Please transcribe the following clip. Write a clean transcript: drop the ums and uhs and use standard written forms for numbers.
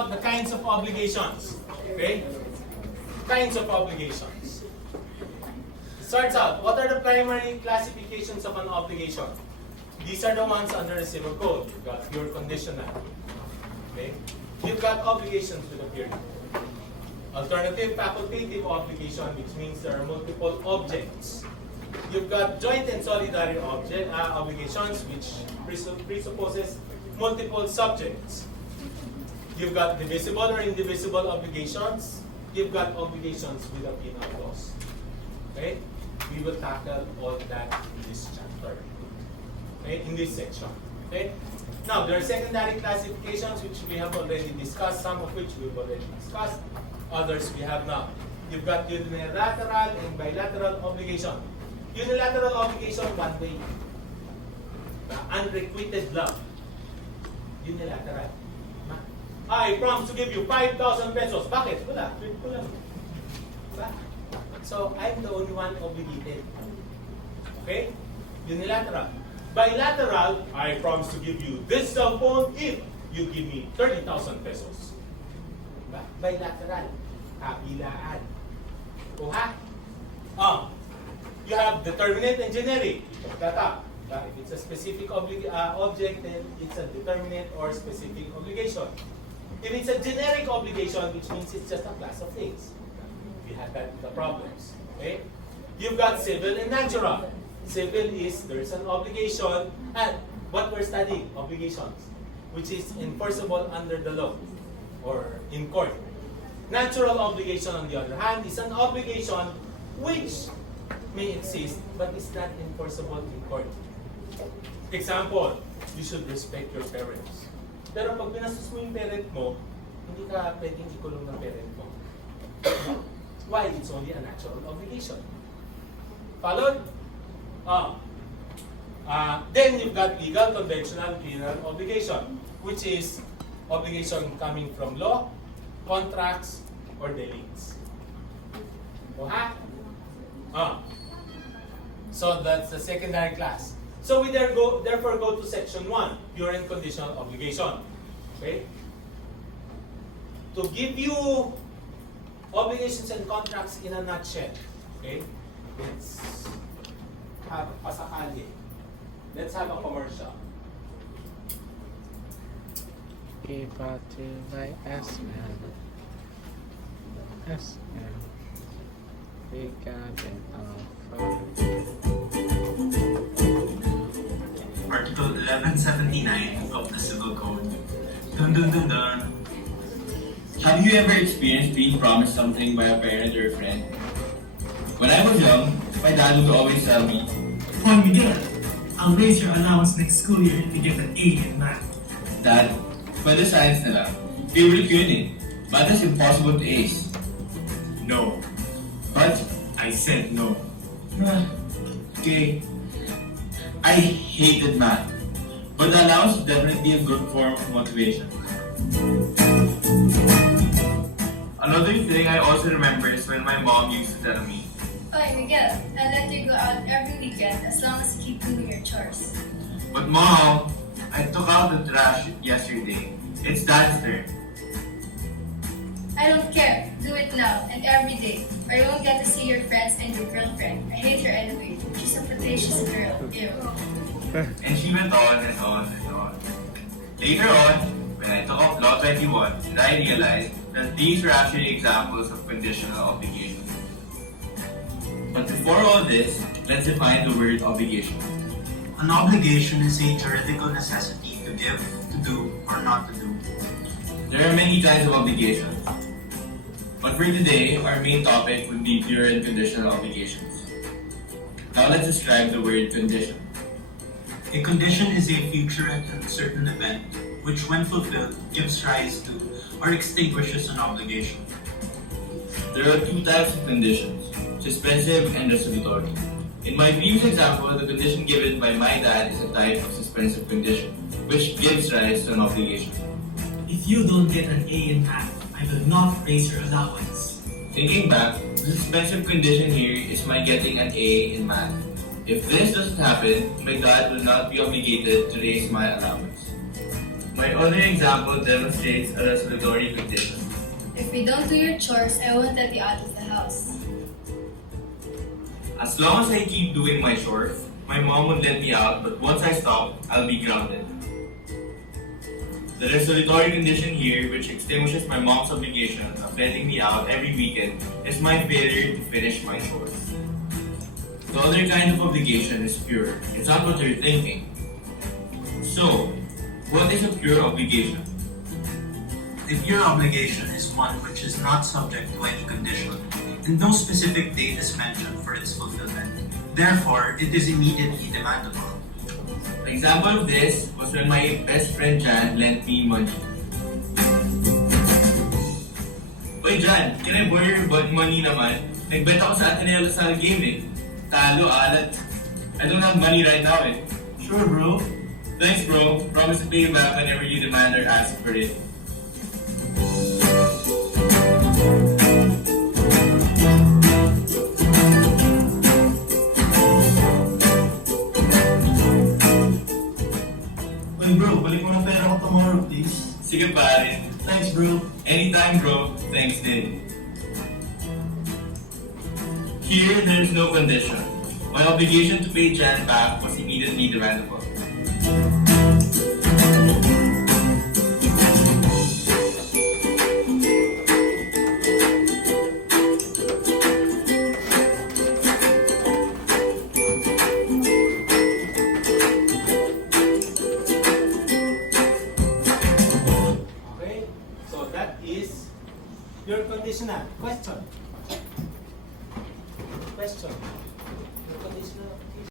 about the kinds of obligations. Okay? Kinds of obligations. Starts out, what are the primary classifications of an obligation? These are the ones under the Civil Code. You've got pure conditional. Okay? You've got obligations with a period. Alternative facultative obligation, which means there are multiple objects. You've got joint and solidary obligations, which presupposes multiple subjects. You've got divisible or indivisible obligations. You've got obligations with a penal clause. Okay? We will tackle all that in this chapter. Okay? In this section. Okay? Now, there are secondary classifications which we have already discussed, some of which we've already discussed, others we have not. You've got unilateral and bilateral obligation. Unilateral obligation, one way. The unrequited love. Unilateral. I promise to give you 5,000 pesos. Bakit? Wala. Trip ko lang. Diba? So, I'm the only one obligated. Okay? Unilateral. Bilateral, I promise to give you this cell phone if you give me 30,000 pesos. Diba? Bilateral. Kabilaan. Kuha? You have determinate and generic. That up. If it's a specific object, then it's a determinate or specific obligation. If it's a generic obligation, which means it's just a class of things. We had that in the problems. Okay? You've got civil and natural. Civil is there's an obligation, and what we're studying, obligations, which is enforceable under the law or in court. Natural obligation, on the other hand, is an obligation which may exist but is not enforceable in court. Example, you should respect your parents. Pero pag binastos mo yung parent mo, hindi ka pwedeng ikulong ng parent mo. Why? It's only a natural obligation. Followed? Then you've got legal, conventional, penal obligation, which is obligation coming from law, contracts, or delicts. So that's the secondary class. So we therefore go to section 1, pure and conditional obligation. Okay? To give you obligations and contracts in a nutshell. Okay? Let's have a pasakali. Let's have a commercial. Able to buy S-Man. S-Man. We got an offer. Article 1179 of the Civil Code. Dun dun dun dun. Have you ever experienced being promised something by a parent or a friend? When I was young, my dad would always tell me, Juan Miguel, I'll raise your allowance next school year if you get an A in math. Dad, pwede science na lang. Favorite ko yun eh. Math is impossible to ace. No. But, I said no. okay. I hated math. But the allowance is definitely a good form of motivation. Another thing I also remember is when my mom used to tell me, Oy, Miguel, I'll let you go out every weekend as long as you keep doing your chores. but Mom, I took out the trash yesterday. It's Dad's turn. I don't care. Do it now and every day, or you won't get to see your friends and your girlfriend. I hate her anyway. She's a flirtatious girl. Ew. And she went on and on and on. Later on, when I took off Law 21, I realized that these were actually examples of conditional obligations. But before all this, let's define the word obligation. An obligation is a juridical necessity to give, to do, or not to do. There are many kinds of obligations. But for today, our main topic would be pure and conditional obligations. Now let's describe the word condition. A condition is a future and uncertain event which, when fulfilled, gives rise to or extinguishes an obligation. There are two types of conditions, suspensive and resolutory. In my previous example, the condition given by my dad is a type of suspensive condition, which gives rise to an obligation. If you don't get an A in math, I will not raise your allowance. Thinking back, the suspensive condition here is my getting an A in math. If this doesn't happen, my dad will not be obligated to raise my allowance. My other example demonstrates a resolutory condition. If you don't do your chores, I won't let you out of the house. As long as I keep doing my chores, my mom would let me out, but once I stop, I'll be grounded. The resolutory condition here, which extinguishes my mom's obligation of letting me out every weekend, is my failure to finish my chores. The other kind of obligation is pure. It's not what you're thinking. So, what is a pure obligation? A pure obligation is one which is not subject to any condition, and no specific date is mentioned for its fulfillment. Therefore, it is immediately demandable. An example of this was when my best friend Jan lent me money. Oy Jan, can I borrow your money naman? Nagbet ako sa Ateneo Lasal game eh. Talo, alat. I don't have money right now eh. Sure, bro. Thanks bro, promise to pay you back whenever you demand or ask for it. Hey bro, balik mo ng pera ko tomorrow, please. Sige pare. Thanks, bro. Anytime bro, thanks din. Here, there is no condition. My obligation to pay Jan back was immediately demandable. Okay? So that is your conditional. Question?